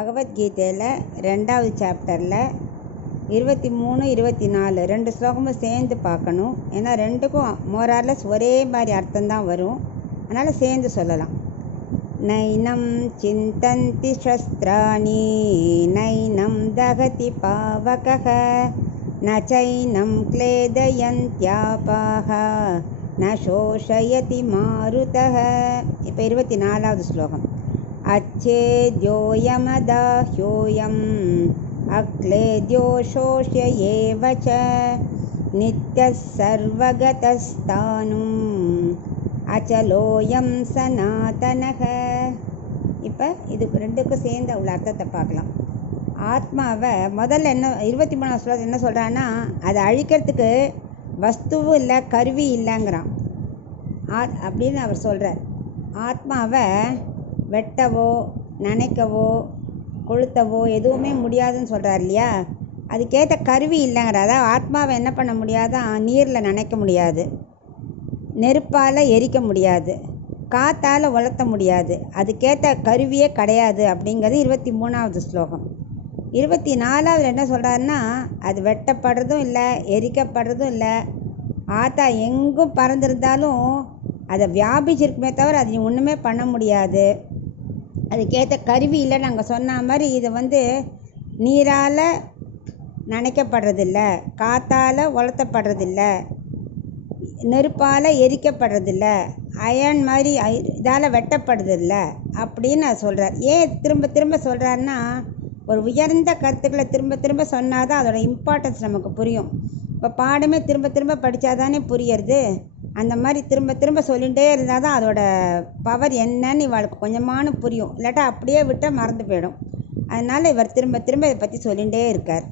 பகவத்கீதையில் 2வது சாப்டரில் 23, 24 2 ஸ்லோகமும் சேர்ந்து பார்க்கணும். ஏன்னா ரெண்டுக்கும் மோரார்லெஸ் ஒரே மாதிரி அர்த்தம்தான் வரும். அதனால் சேர்ந்து சொல்லலாம். நைனம் சிந்தந்தி சஸ்திராணி நைனம் தகதி பாவகः ந சைனம் க்லேதயந்த்யாபாः ந சோஷயதி மாருதः. இப்போ 24வது ஸ்லோகம். अच्छेद्योऽयमदाह्योऽयम् अक्लेद्यो शोष्य एव च नित्यः सर्वगतस्तानुम् अचलोऽयं सनातनः. இப்போ இதுக்கு ரெண்டுக்கும் சேர்ந்து அவ்வளோ அர்த்தத்தை பார்க்கலாம். ஆத்மாவை முதல்ல என்ன 23வது ஸ்லோகம் என்ன சொல்கிறான்னா, அதை அழிக்கிறதுக்கு வஸ்துவும் இல்லை கருவி இல்லைங்கிறான் அப்படின்னு அவர் சொல்கிறார். ஆத்மாவை வெட்டவோ நினைக்கவோ கொளுத்தவோ எதுவுமே முடியாதுன்னு சொல்கிறார் இல்லையா. அதுக்கேற்ற கருவி இல்லைங்கிற. அதாவது ஆத்மாவை என்ன பண்ண முடியாதான், நீரில் நனைக்க முடியாது, நெருப்பால் எரிக்க முடியாது, காற்றால் உலர்த்த முடியாது, அதுக்கேற்ற கருவியே கிடையாது அப்படிங்கிறது 23வது ஸ்லோகம். 24வது என்ன சொல்கிறாருன்னா, அது வெட்டப்படுறதும் இல்லை எரிக்கப்படுறதும் இல்லை, ஆத்தா எங்கும் பறந்துருந்தாலும் அதை வியாபிச்சிருக்குமே தவிர அது ஒன்றுமே பண்ண முடியாது, அதுக்கேற்ற கருவி இல்லை. நாங்கள் சொன்ன மாதிரி இதை நீரால் நனைக்கப்படுறதில்ல, காற்றால் உலர்த்தப்படுறதில்ல, நெருப்பால் எரிக்கப்படுறதில்ல, அயன் மாதிரி இதால் வெட்டப்படுறதில்ல அப்படின்னு சொல்கிறார். ஏன் திரும்ப திரும்ப சொல்கிறாருன்னா, ஒரு உயர்ந்த கருத்துக்களை திரும்ப திரும்ப சொன்னால் தான் அதோட இம்பார்ட்டன்ஸ் நமக்கு புரியும். இப்போ பாடமே திரும்ப திரும்ப படித்தா தானே புரியறது. அந்த மாதிரி திரும்ப திரும்ப சொல்லிகிட்டே இருந்தால் தான் அதோட பவர் என்னன்னு இவளுக்கு கொஞ்சமானு புரியும். இல்லாட்டா அப்படியே விட்டால் மறந்து போயிடும். அதனால் இவர் திரும்ப திரும்ப இதை பற்றி சொல்லிகிட்டே இருக்கார்.